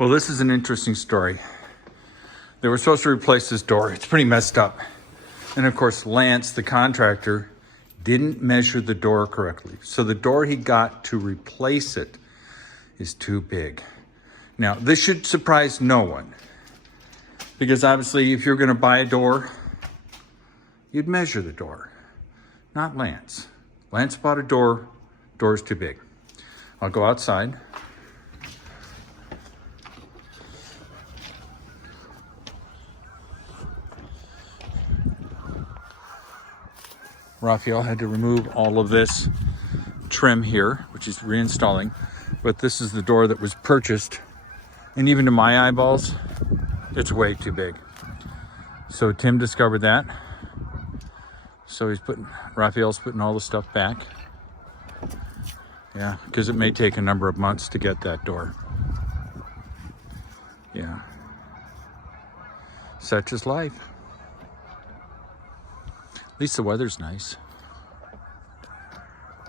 Well, this is an interesting story. They were supposed to replace this door. It's pretty messed up. And of course, Lance, the contractor, didn't measure the door correctly. So the door he got to replace it is too big. Now, this should surprise no one. Because obviously, if you're gonna buy a door, you'd measure the door, not Lance. Lance bought a door, door's too big. I'll go outside. Raphael had to remove all of this trim here, which is reinstalling, but this is the door that was purchased, and even to my eyeballs, it's way too big. So Tim discovered that. So Raphael's putting all the stuff back. Yeah, because it may take a number of months to get that door. Yeah. Such is life. At least the weather's nice.